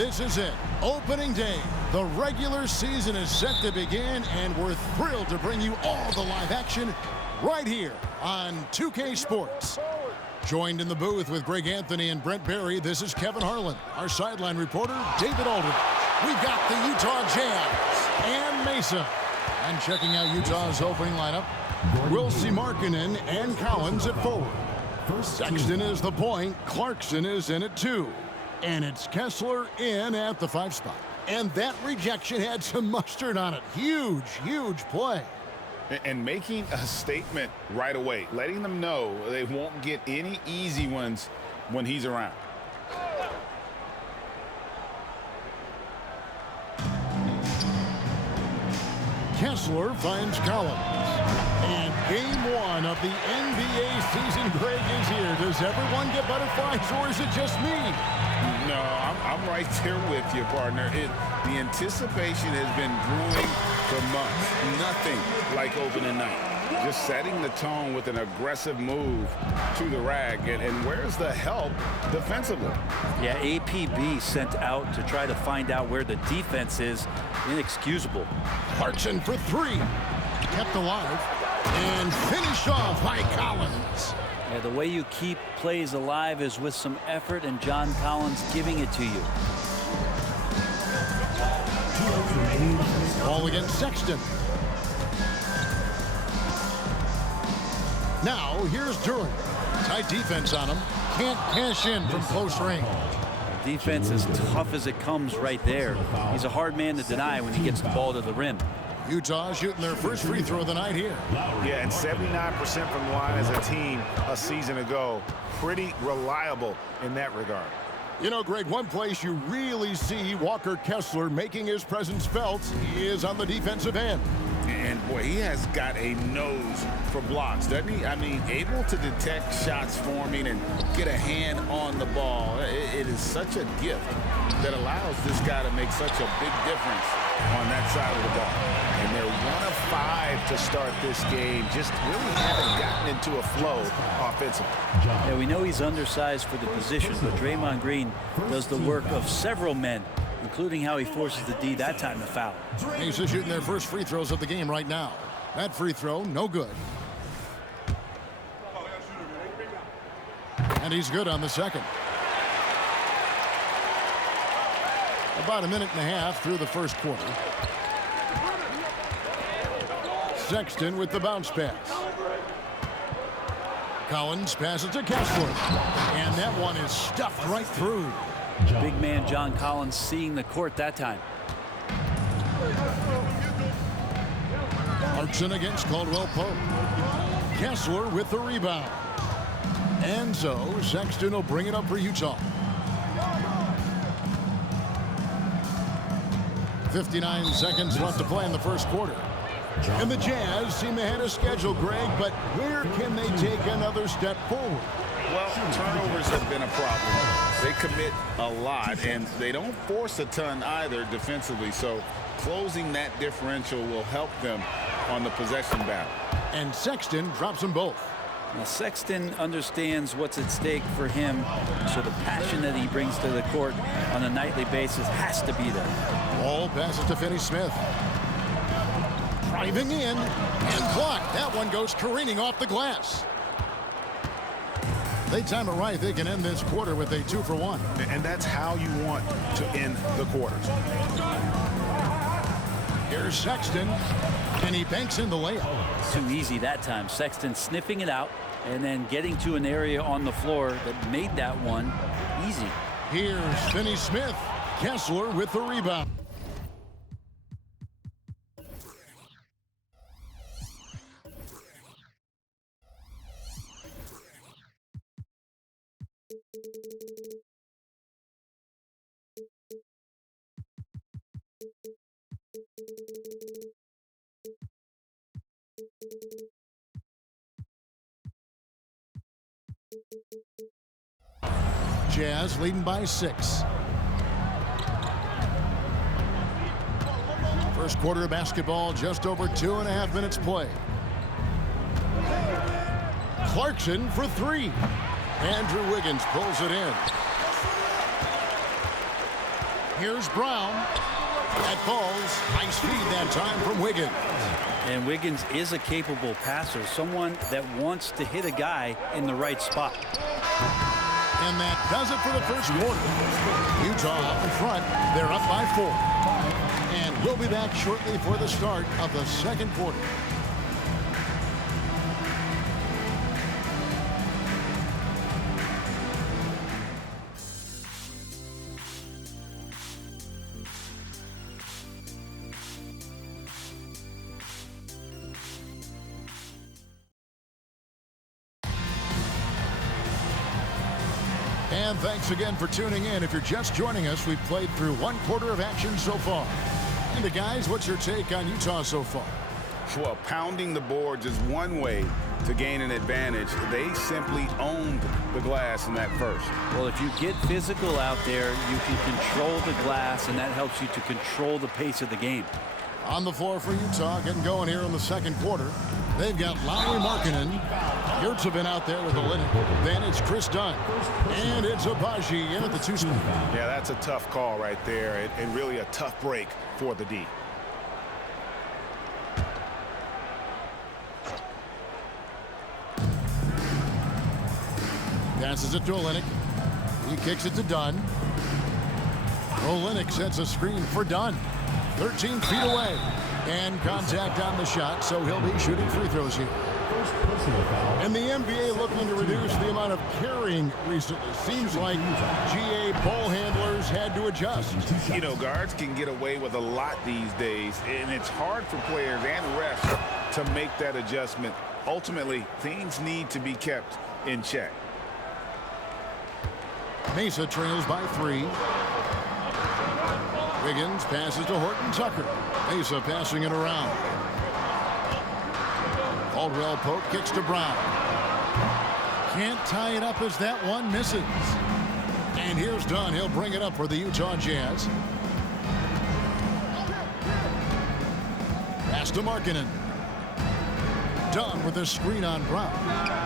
This is it. Opening day. The regular season is set to begin, and we're thrilled to bring you all the live action right here on 2K Sports. Joined in the booth with Greg Anthony and Brent Barry, this is Kevin Harlan. Our sideline reporter, David Aldridge. We've got the Utah Jazz and Mesa. And checking out Utah's opening lineup, Wilsey Markkanen and Collins at forward. Sexton is the point. Clarkson is in at 2. And it's Kessler in at the 5 spot. And that rejection had some mustard on it. Huge, huge play. And making a statement right away, letting them know they won't get any easy ones when he's around. Kessler finds Collins. And game 1 of the NBA season, Greg, is here. Does everyone get butterflies, or is it just me? No, I'm right there with you, partner. The anticipation has been brewing for months. Nothing like opening night. Just setting the tone with an aggressive move to the rag. And where's the help defensively? Yeah, APB sent out to try to find out where the defense is. Inexcusable. Clarkson for 3. Kept alive. And finish off by Collins. Yeah, the way you keep plays alive is with some effort, and John Collins giving it to you. Ball against Sexton. Now here's Durant. Tight defense on him. Can't cash in from close range. Defense as tough as it comes right there. He's a hard man to deny when he gets the ball to the rim. Utah shooting their first free throw of the night here. Yeah, and 79% from the line as a team a season ago. Pretty reliable in that regard. You know, Greg, one place you really see Walker Kessler making his presence felt is on the defensive end. And, boy, he has got a nose for blocks, doesn't he? I mean, able to detect shots forming and get a hand on the ball. It is such a gift that allows this guy to make such a big difference on that side of the ball. And they're 1 of 5 to start this game. Just really haven't gotten into a flow offensively. Yeah, we know he's undersized for the position, but Draymond Green does the work of several men, including how he forces the D that time to foul. Mesa shooting their first free throws of the game right now. That free throw, no good. And he's good on the second. About a minute and a half through the first quarter. Sexton with the bounce pass. Collins passes to Kessler. And that one is stuffed right through. Big man John Collins seeing the court that time. Clarkson against Caldwell Pope. Kessler with the rebound. And so Sexton will bring it up for Utah. 59 seconds left to play in the first quarter. And the Jazz seem ahead of schedule, Greg, but where can they take another step forward? Well, turnovers have been a problem. They commit a lot, and they don't force a ton either defensively. So closing that differential will help them on the possession battle. And Sexton drops them both. Now, Sexton understands what's at stake for him, so the passion that he brings to the court on a nightly basis has to be there. Ball passes to Finney-Smith. Driving in and blocked. That one goes careening off the glass. They time it right. They can end this quarter with a 2-for-1. And that's how you want to end the quarters. Here's Sexton. And he banks in the layup. Too easy that time. Sexton sniffing it out and then getting to an area on the floor that made that one easy. Here's Finney-Smith. Kessler with the rebound. Jazz leading by 6. First quarter of basketball, just over 2.5 minutes play. Clarkson for 3. Andrew Wiggins pulls it in. Here's Brown. That falls. Nice feed that time from Wiggins. And Wiggins is a capable passer, someone that wants to hit a guy in the right spot. And that does it for the first quarter. Utah up in front. They're up by 4. And we'll be back shortly for the start of the second quarter. And thanks again for tuning in. If you're just joining us, we've played through 1 quarter of action so far. And guys, what's your take on Utah so far? Well, pounding the boards is one way to gain an advantage. They simply owned the glass in that first. Well, if you get physical out there, you can control the glass, and that helps you to control the pace of the game. On the floor for Utah, getting going here in the second quarter. They've got Lauri Markkanen. Yurtseven out there with Olynyk. Then it's Chris Dunn. And it's Agbaji in at the 2 spot. Yeah, that's a tough call right there, and really a tough break for the D. Passes it to Olynyk. He kicks it to Dunn. Olynyk sets a screen for Dunn. 13 feet away. And contact on the shot, so he'll be shooting free throws here. And the NBA looking to reduce the amount of carrying recently. Seems like GA ball handlers had to adjust. You know, guards can get away with a lot these days, and it's hard for players and refs to make that adjustment. Ultimately, things need to be kept in check. Mesa trails by 3. Wiggins passes to Horton Tucker. Mesa passing it around. Caldwell Pope kicks to Brown. Can't tie it up as that one misses. And here's Dunn. He'll bring it up for the Utah Jazz. Pass to Markkanen. Dunn with a screen on Brown.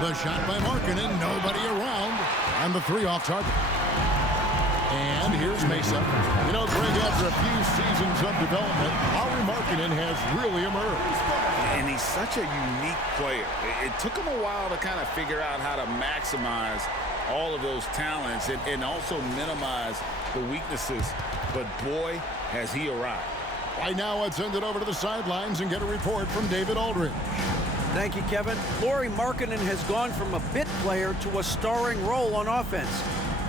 The shot by Markkanen. Nobody around. And the 3 off target. And here's Mesa. You know, Greg, after a few seasons of development, Lauri Markkanen has really emerged. And he's such a unique player. It took him a while to kind of figure out how to maximize all of those talents and also minimize the weaknesses. But boy, has he arrived. Right now, let's send it over to the sidelines and get a report from David Aldridge. Thank you, Kevin. Lauri Markkanen has gone from a bit player to a starring role on offense.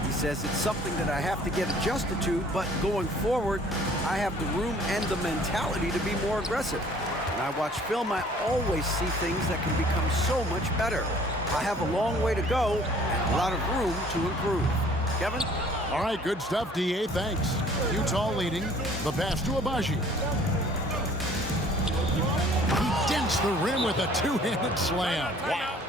He says it's something that I have to get adjusted to, but going forward, I have the room and the mentality to be more aggressive. When I watch film, I always see things that can become so much better. I have a long way to go and a lot of room to improve. Kevin? All right, good stuff, D.A. Thanks. Utah leading. The pass to Agbaji. He dents the rim with a 2-handed slam. Wow.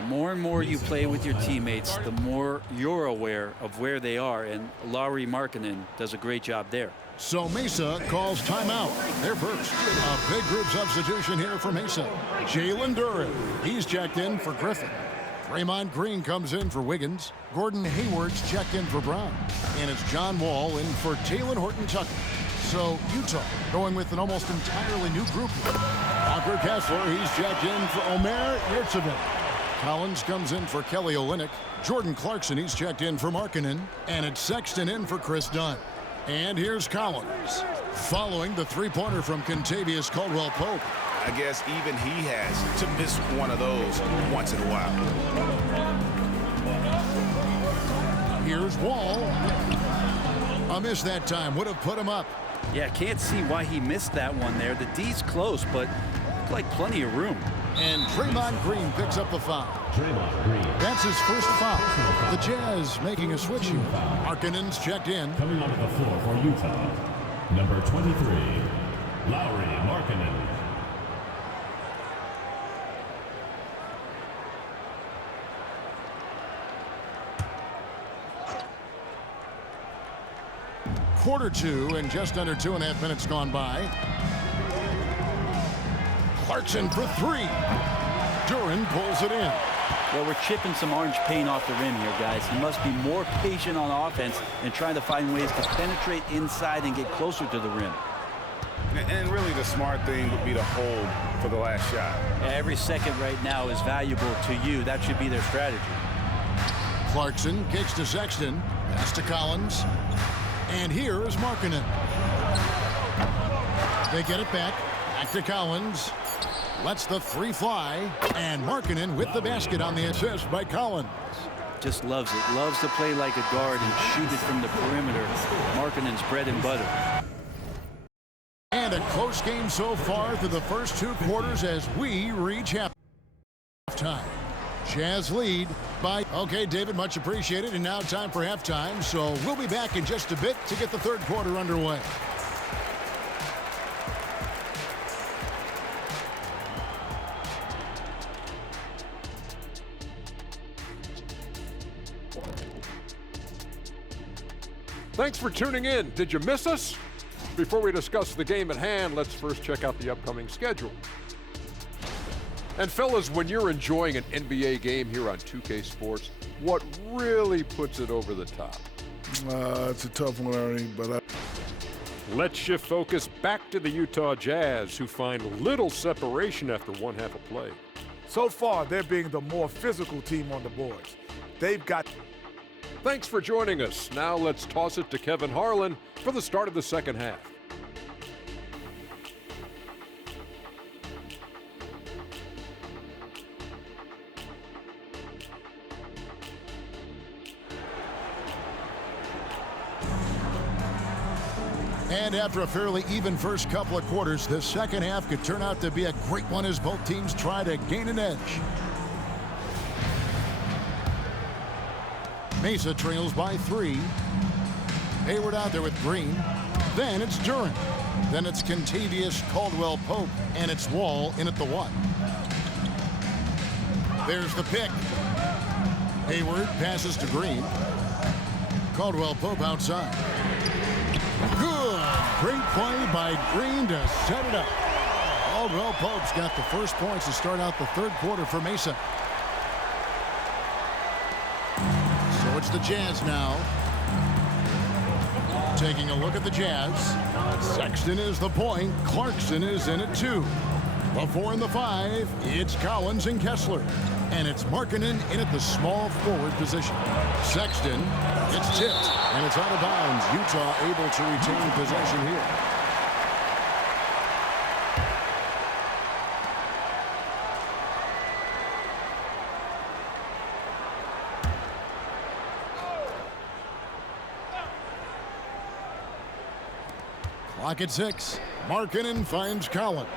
The more and more you play with your teammates, the more you're aware of where they are, and Lauri Markkanen does a great job there. So Mesa calls timeout. They're first. A big group substitution here for Mesa. Jalen Duren. He's checked in for Griffin. Draymond Green comes in for Wiggins. Gordon Hayward's checked in for Brown. And it's John Wall in for Talen Horton Tucker. So Utah going with an almost entirely new group here. Walker Kessler, he's checked in for Omer Yurtseven. Collins comes in for Kelly Olynyk. Jordan Clarkson, he's checked in for Markkanen. And it's Sexton in for Chris Dunn. And here's Collins. Following the 3-pointer from Kentavious Caldwell-Pope. I guess even he has to miss one of those once in a while. Here's Wall. A miss that time. Would have put him up. Yeah, can't see why he missed that one there. The D's close, but looked like plenty of room. And Draymond Green picks up the foul. That's his first foul. The Jazz making a switch here. Markkanen's checked in. Coming onto the floor for Utah, number 23, Lauri Markkanen. Quarter 2 and just under 2.5 minutes gone by. Clarkson for 3. Duren pulls it in. Well, we're chipping some orange paint off the rim here, guys. He must be more patient on offense and trying to find ways to penetrate inside and get closer to the rim. And really the smart thing would be to hold for the last shot. Every second right now is valuable to you. That should be their strategy. Clarkson kicks to Sexton. Pass to Collins. And here is Markkanen. They get it back. Back to Collins. Lets the three fly. And Markkanen with the basket on the assist by Collins. Just loves it. Loves to play like a guard and shoot it from the perimeter. Markkanen's bread and butter. And a close game so far through the first two quarters as we reach halftime. Jazz lead by, okay, David, much appreciated. And now time for halftime. So we'll be back in just a bit to get the third quarter underway. Thanks for tuning in. Did you miss us? Before we discuss the game at hand, let's first check out the upcoming schedule. And fellas, when you're enjoying an NBA game here on 2K Sports, what really puts it over the top? It's a tough one, Ernie, but Let's shift focus back to the Utah Jazz, who find little separation after one half of play. so far they're being the more physical team on the boards. They've got... Thanks for joining us. Now let's toss it to Kevin Harlan for the start of the second half. And after a fairly even first couple of quarters, the second half could turn out to be a great one as both teams try to gain an edge. Mesa trails by 3. Hayward out there with Green. Then it's Duren. Then it's Kentavious Caldwell-Pope. And it's Wall in at the 1. There's the pick. Hayward passes to Green. Caldwell-Pope outside. Good. Great play by Green to set it up. Caldwell-Pope's got the first points to start out the third quarter for Mesa. So it's the Jazz now. Taking a look at the Jazz. Sexton is the point. Clarkson is in at 2. The 4 and the 5. It's Collins and Kessler. And it's Markkanen in at the small forward position. Sexton, it's tipped, and it's out of bounds. Utah able to retain possession here. Clock at 6. Markkanen finds Collins.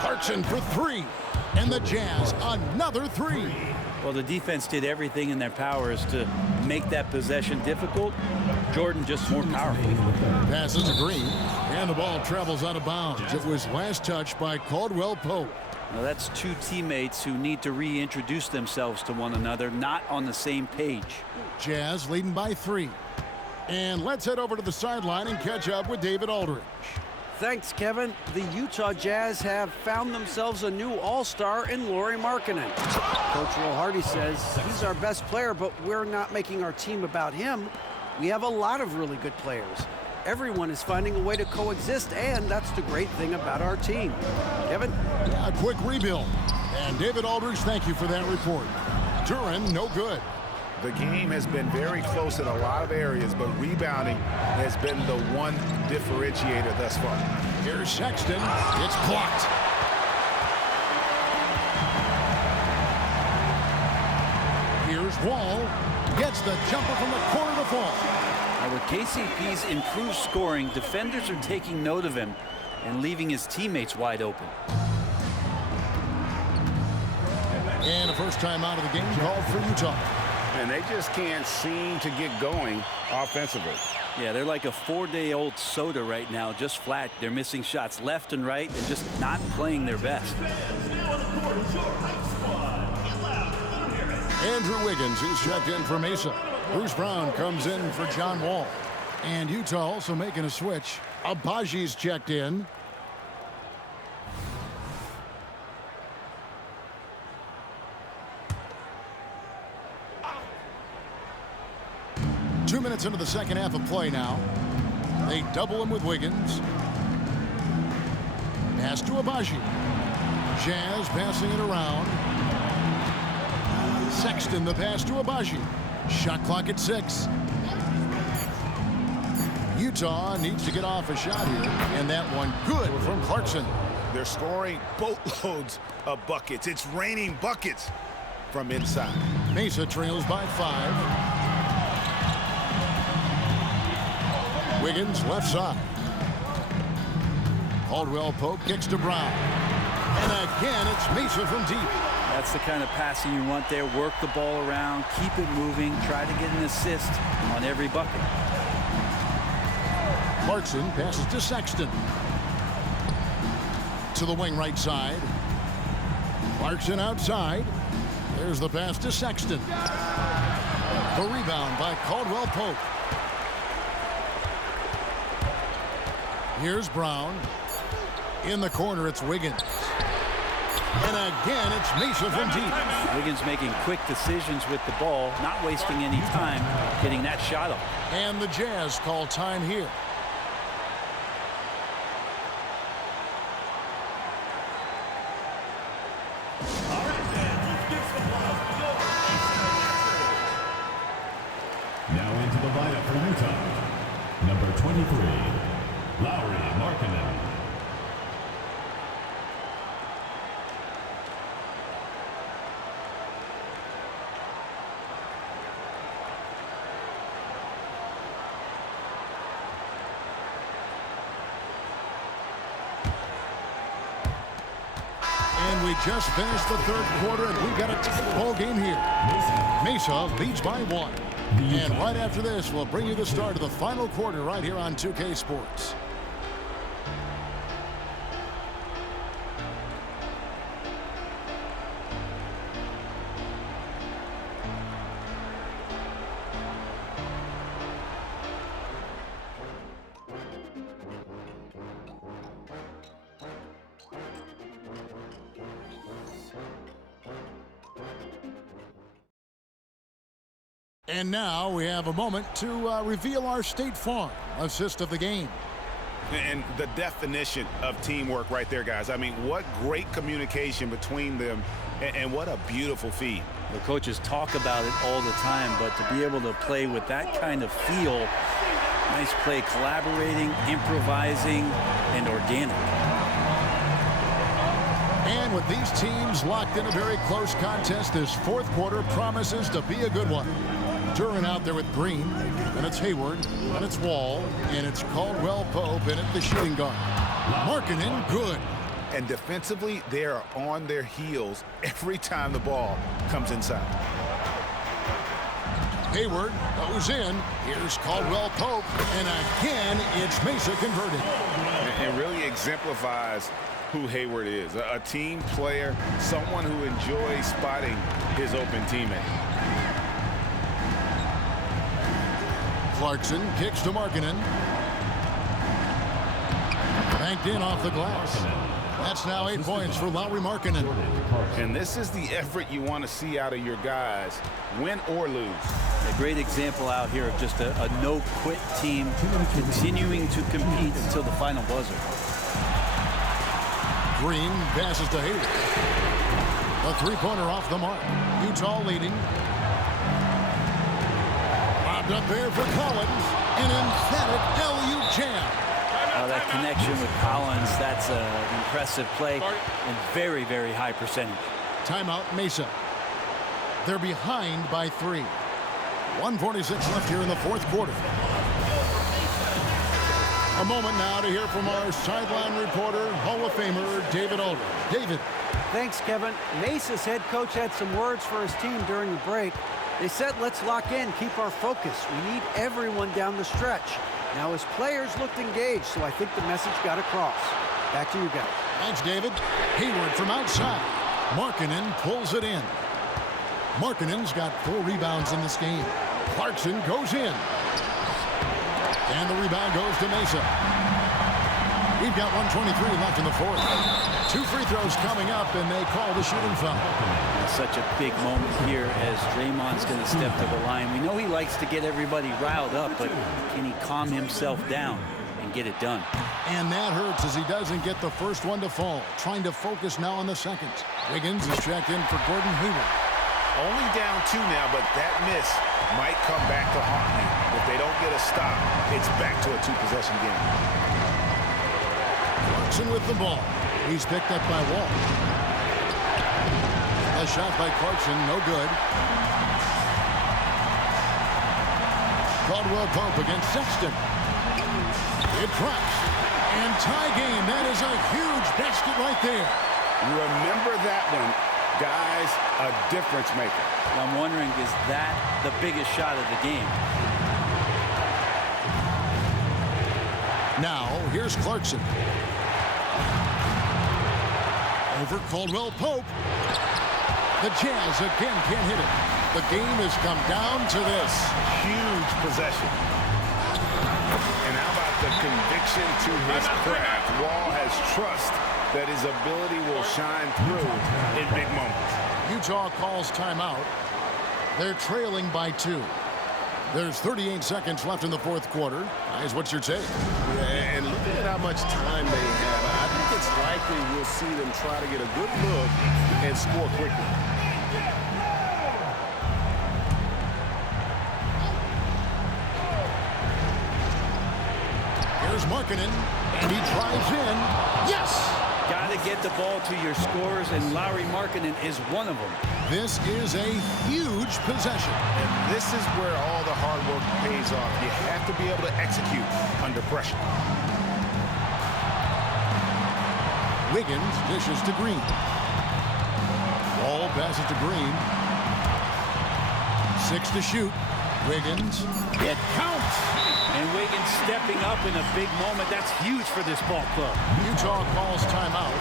Clarkson for 3. And the Jazz, another 3. Well, the defense did everything in their powers to make that possession difficult. Jordan just more powerful. Passes to Green, and the ball travels out of bounds. It was last touched by Caldwell-Pope. Now that's two teammates who need to reintroduce themselves to one another, not on the same page. Jazz leading by 3. And let's head over to the sideline and catch up with David Aldridge. Thanks, Kevin. The Utah Jazz have found themselves a new all-star in Lauri Markkanen. Coach Will Hardy says he's our best player, but we're not making our team about him. We have a lot of really good players. Everyone is finding a way to coexist, and that's the great thing about our team. Kevin? A quick rebuild. And David Aldridge, thank you for that report. Duren, no good. The game has been very close in a lot of areas, but rebounding has been the one differentiator thus far. Here's Sexton. It's blocked. Here's Wall. Gets the jumper from the corner to fall. Now with KCP's improved scoring, defenders are taking note of him and leaving his teammates wide open. And a first time out of the game called for Utah. And they just can't seem to get going offensively. Yeah, they're like a 4-day-old soda right now, just flat. They're missing shots left and right and just not playing their best. Andrew Wiggins is checked in for Mesa. Bruce Brown comes in for John Wall. And Utah also making a switch. Abaji's checked in. minutes into the second half of play now. They double him with Wiggins. Pass to Agbaji. Jazz passing it around. Sexton the pass to Agbaji. Shot clock at 6. Utah needs to get off a shot here, and that one good from Clarkson. They're scoring boatloads of buckets. It's raining buckets from inside. Mesa trails by 5. Wiggins left side. Caldwell Pope kicks to Brown. And again, it's Mesa from deep. That's the kind of passing you want there. Work the ball around, keep it moving, try to get an assist on every bucket. Clarkson passes to Sexton. To the wing right side. Clarkson outside. There's the pass to Sexton. The rebound by Caldwell Pope. Here's Brown. In the corner, it's Wiggins. And again, it's Mesa from deep. Wiggins making quick decisions with the ball, not wasting any time getting that shot off. And the Jazz call time here. Now into the lineup for Utah. Number 23, Lauri Markkanen. And we just finished the third quarter, and we've got a ball game here. Mesa leads by 1. And right after this, we'll bring you the start of the final quarter right here on 2K Sports. And now we have a moment to reveal our State Farm assist of the game. And the definition of teamwork right there, guys. I mean, what great communication between them, and what a beautiful feed. The coaches talk about it all the time, but to be able to play with that kind of feel, nice play, collaborating, improvising, and organic. And with these teams locked in a very close contest, this fourth quarter promises to be a good one. Duran out there with Green, and it's Hayward, and it's Wall, and it's Caldwell Pope, and it's the shooting guard. Markkanen, good. And defensively, they are on their heels every time the ball comes inside. Hayward goes in. Here's Caldwell Pope, and again, it's Mesa converted. It really exemplifies who Hayward is. A team player, someone who enjoys spotting his open teammate. Clarkson kicks to Markkanen. Banked in off the glass. That's now 8 points for Lauri Markkanen. And this is the effort you want to see out of your guys, win or lose. A great example out here of just a no-quit team continuing to compete until the final buzzer. Green passes to Hayward. A three-pointer off the mark. Utah leading. Lobbed up there for Collins. An emphatic LU jam. That connection with Collins, that's an impressive play and very, very high percentage. Timeout, Mesa. They're behind by 3. 1:46 left here in the fourth quarter. A moment now to hear from our sideline reporter, Hall of Famer David Aldridge. David. Thanks, Kevin. Mesa's head coach had some words for his team during the break. They said, let's lock in, keep our focus. We need everyone down the stretch. Now his players looked engaged, so I think the message got across. Back to you guys. Thanks, David. Hayward from outside. Markkanen pulls it in. Markkanen's got 4 rebounds in this game. Clarkson goes in. And the rebound goes to Mesa. We've got 1:23 left in the fourth. 2 free throws coming up, and they call the shooting foul. Such a big moment here as Draymond's going to step to the line. We know he likes to get everybody riled up, but can he calm himself down and get it done? And that hurts as he doesn't get the first one to fall. Trying to focus now on the second. Wiggins is checked in for Gordon Hayward. Only down 2 now, but that miss might come back to haunt you. If they don't get a stop, it's back to a 2-possession game. Clarkson with the ball. He's picked up by Wall. A shot by Clarkson, no good. Caldwell Pope against Sexton. It drops. And tie game. That is a huge basket right there. Remember that one. Guys, a difference maker. I'm wondering, is that the biggest shot of the game? Now, here's Clarkson. Over Caldwell Pope. The Jazz again can't hit it. The game has come down to this. Huge possession. And how about the conviction to his craft? Wall has trust that his ability will shine through in big moments. Utah calls timeout. They're trailing by 2. There's 38 seconds left in the fourth quarter. Guys, what's your take? And looking at how much time they have, I think it's likely we'll see them try to get a good look and score quickly. Here's Markkanen, and he drives in. Yes! Got to get the ball to your scorers, and Lauri Markkanen is one of them. This is a huge possession. And this is where all the hard work pays off. You have to be able to execute under pressure. Wiggins dishes to Green. Ball passes to Green. 6 to shoot. Wiggins. It counts. And Wiggins stepping up in a big moment. That's huge for this ball club. Utah calls timeout.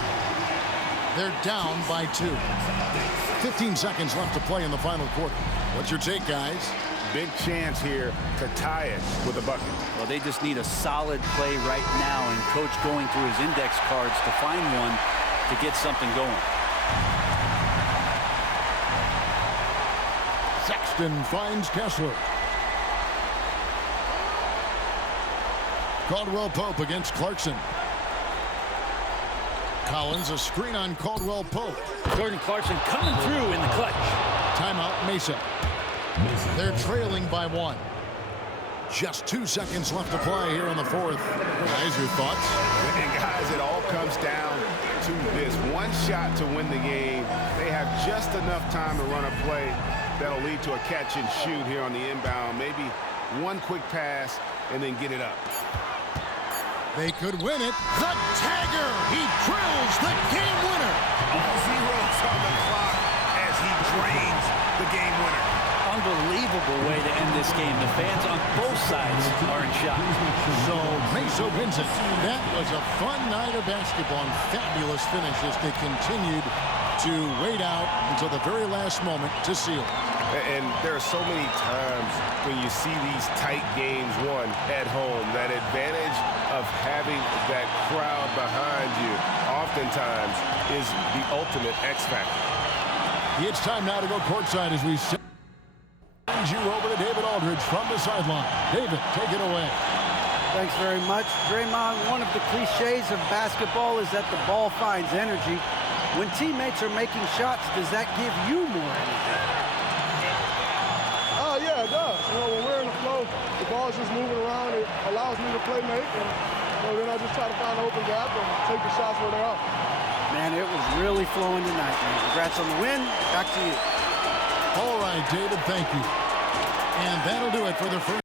They're down by 2. 15 seconds left to play in the final quarter. What's your take, guys? Big chance here to tie it with a bucket. Well, they just need a solid play right now, and Coach going through his index cards to find one to get something going. Sexton finds Kessler. Caldwell Pope against Clarkson. Collins, a screen on Caldwell Pope. Jordan Clarkson coming through in the clutch. Timeout, Mesa. They're trailing by 1. Just 2 seconds left to play here in the fourth. Guys, your thoughts? And guys, it all comes down to this. One shot to win the game. They have just enough time to run a play that'll lead to a catch and shoot here on the inbound. Maybe one quick pass and then get it up. They could win it. The tagger! He drills the game winner! All zeros on the clock as he drains the game winner. Unbelievable way to end this game. The fans on both sides are in shock. So Mesa wins it. That was a fun night of basketball and fabulous finish as they continued to wait out until the very last moment to seal. And there are so many times when you see these tight games won at home, that advantage of having that crowd behind you oftentimes is the ultimate X factor. It's time now to go courtside as we send you over to David Aldridge from the sideline. David, take it away. Thanks very much. Draymond, one of the cliches of basketball is that the ball finds energy. When teammates are making shots, does that give you more energy? Yeah, it does. When we're in the flow, the ball's just moving around. It allows me to play make, and then I just try to find an open gap and take the shots where they're up. Man, it was really flowing tonight, man. Congrats on the win. Back to you. All right, David, thank you. And that'll do it for the first.